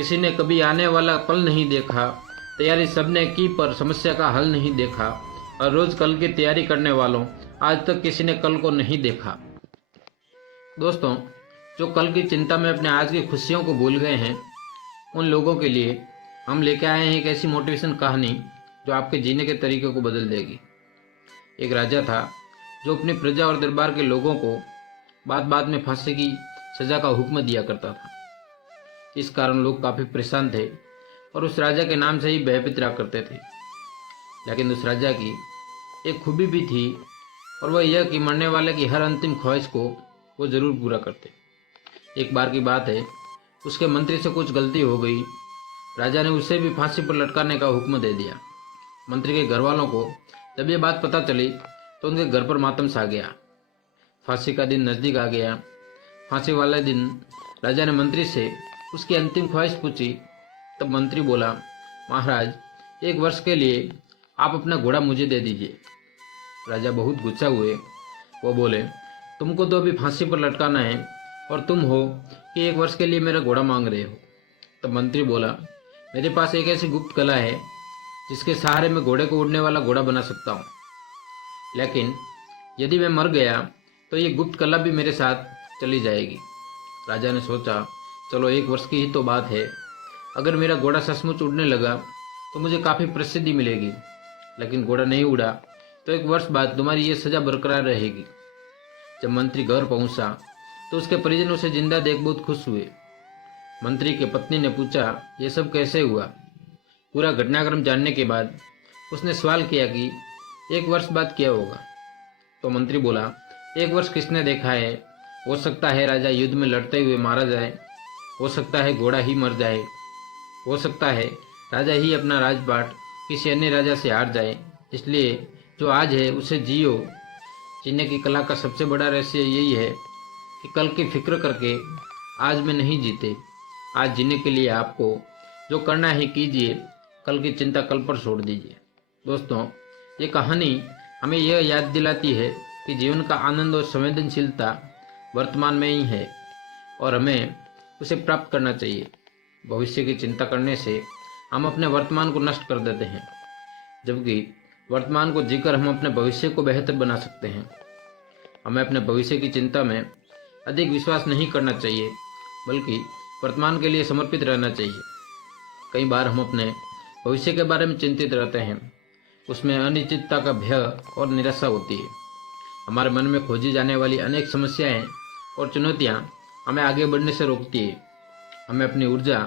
किसी ने कभी आने वाला पल नहीं देखा, तैयारी सबने की पर समस्या का हल नहीं देखा, और रोज कल की तैयारी करने वालों आज तक किसी ने कल को नहीं देखा। दोस्तों, जो कल की चिंता में अपने आज की खुशियों को भूल गए हैं, उन लोगों के लिए हम लेके आए हैं एक ऐसी मोटिवेशन कहानी जो आपके जीने के तरीके को बदल देगी। एक राजा था जो अपनी प्रजा और दरबार के लोगों को बात बात में फांसी की सजा का हुक्म दिया करता था। इस कारण लोग काफी परेशान थे और उस राजा के नाम से ही भयभीत रहा करते थे। लेकिन उस राजा की एक खूबी भी थी, और वह यह कि मरने वाले की हर अंतिम ख्वाहिश को वो जरूर पूरा करते। एक बार की बात है, उसके मंत्री से कुछ गलती हो गई। राजा ने उसे भी फांसी पर लटकाने का हुक्म दे दिया। मंत्री के घर वालों को जब ये बात पता चली तो उनके घर पर मातम छा गया। फांसी का दिन नजदीक आ गया। फांसी वाले दिन राजा ने मंत्री से उसकी अंतिम ख्वाहिश पूछी। तब मंत्री बोला, महाराज, 1 वर्ष के लिए आप अपना घोड़ा मुझे दे दीजिए। राजा बहुत गुस्सा हुए। वो बोले, तुमको तो अभी फांसी पर लटकाना है और तुम हो कि 1 वर्ष के लिए मेरा घोड़ा मांग रहे हो। तब मंत्री बोला, मेरे पास एक ऐसी गुप्त कला है जिसके सहारे मैं घोड़े को उड़ने वाला घोड़ा बना सकता हूँ, लेकिन यदि मैं मर गया तो ये गुप्त कला भी मेरे साथ चली जाएगी। राजा ने सोचा, चलो 1 वर्ष की ही तो बात है, अगर मेरा घोड़ा सचमुच उड़ने लगा तो मुझे काफ़ी प्रसिद्धि मिलेगी, लेकिन घोड़ा नहीं उड़ा तो 1 वर्ष बाद तुम्हारी ये सजा बरकरार रहेगी। जब मंत्री घर पहुंचा तो उसके परिजन उसे जिंदा देख बहुत खुश हुए। मंत्री की पत्नी ने पूछा, ये सब कैसे हुआ? पूरा घटनाक्रम जानने के बाद उसने सवाल किया कि 1 वर्ष बाद क्या होगा? तो मंत्री बोला, 1 वर्ष किसने देखा है? हो सकता है राजा युद्ध में लड़ते हुए मारा जाए, हो सकता है घोड़ा ही मर जाए, हो सकता है राजा ही अपना राजपाट किसी अन्य राजा से हार जाए। इसलिए जो आज है उसे जियो। जीने की कला का सबसे बड़ा रहस्य यही है कि कल की फिक्र करके आज में नहीं जीते। आज जीने के लिए आपको जो करना है कीजिए, कल की चिंता कल पर छोड़ दीजिए। दोस्तों, ये कहानी हमें यह याद दिलाती है कि जीवन का आनंद और संवेदनशीलता वर्तमान में ही है और हमें उसे प्राप्त करना चाहिए। भविष्य की चिंता करने से हम अपने वर्तमान को नष्ट कर देते हैं, जबकि वर्तमान को जीकर हम अपने भविष्य को बेहतर बना सकते हैं। हमें अपने भविष्य की चिंता में अधिक विश्वास नहीं करना चाहिए, बल्कि वर्तमान के लिए समर्पित रहना चाहिए। कई बार हम अपने भविष्य के बारे में चिंतित रहते हैं, उसमें अनिश्चितता का भय और निराशा होती है। हमारे मन में खोजी जाने वाली अनेक समस्याएं और चुनौतियां हमें आगे बढ़ने से रोकती है। हमें अपनी ऊर्जा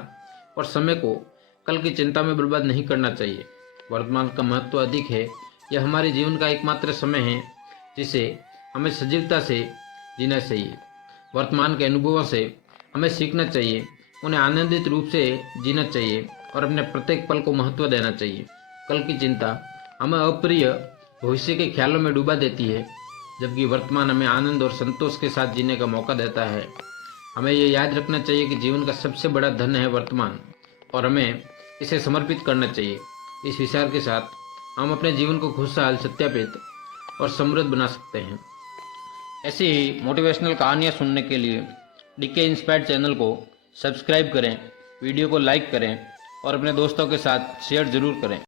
और समय को कल की चिंता में बर्बाद नहीं करना चाहिए। वर्तमान का महत्व अधिक है। यह हमारे जीवन का एकमात्र समय है जिसे हमें सजीवता से जीना चाहिए। वर्तमान के अनुभवों से हमें सीखना चाहिए, उन्हें आनंदित रूप से जीना चाहिए और अपने प्रत्येक पल को महत्व देना चाहिए। कल की चिंता हमें अप्रिय भविष्य के ख्यालों में डुबा देती है, जबकि वर्तमान हमें आनंद और संतोष के साथ जीने का मौका देता है। हमें यह याद रखना चाहिए कि जीवन का सबसे बड़ा धन है वर्तमान, और हमें इसे समर्पित करना चाहिए। इस विचार के साथ हम अपने जीवन को खुशहाल, सत्यापित और समृद्ध बना सकते हैं। ऐसी ही मोटिवेशनल कहानियाँ सुनने के लिए डीके इंस्पायर्ड चैनल को सब्सक्राइब करें, वीडियो को लाइक करें और अपने दोस्तों के साथ शेयर जरूर करें।